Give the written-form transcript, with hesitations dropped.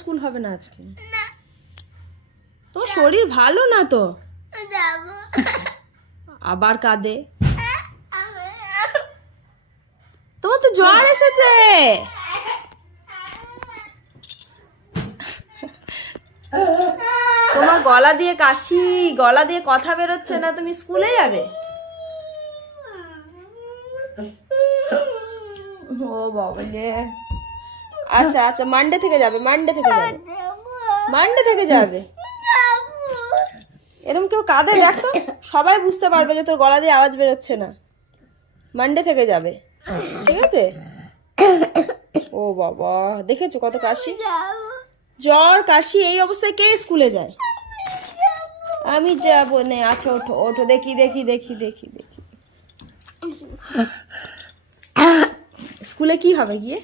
School হবে না আজকে? তোমার শরীর ভালো না তো, আবার কাঁদে। তোমার তো জ্বর এসেছে। তোমার গলা দিয়ে কাশি, গলা দিয়ে কথা বেরোচ্ছে না, তুমি স্কুলে যাবে? ও বাবা রে। আচ্ছা আচ্ছা, মানডে থেকে যাবে, মানডে থেকে যাবে, মানডে থেকে যাবে। এরকম কেউ কাঁদে দেখ তো, সবাই বুঝতে পারবে যে তোর গলা দিয়ে আওয়াজ বেরোচ্ছে না। মানডে থেকে যাবে, ঠিক আছে? ও বাবা, দেখেছো কত কাশি, জ্বর কাশি, এই অবস্থায় কে স্কুলে যায়? আমি যাবো না। আচ্ছা ওঠো ওঠো, দেখি দেখি দেখি দেখি দেখি স্কুলে কি হবে গিয়ে?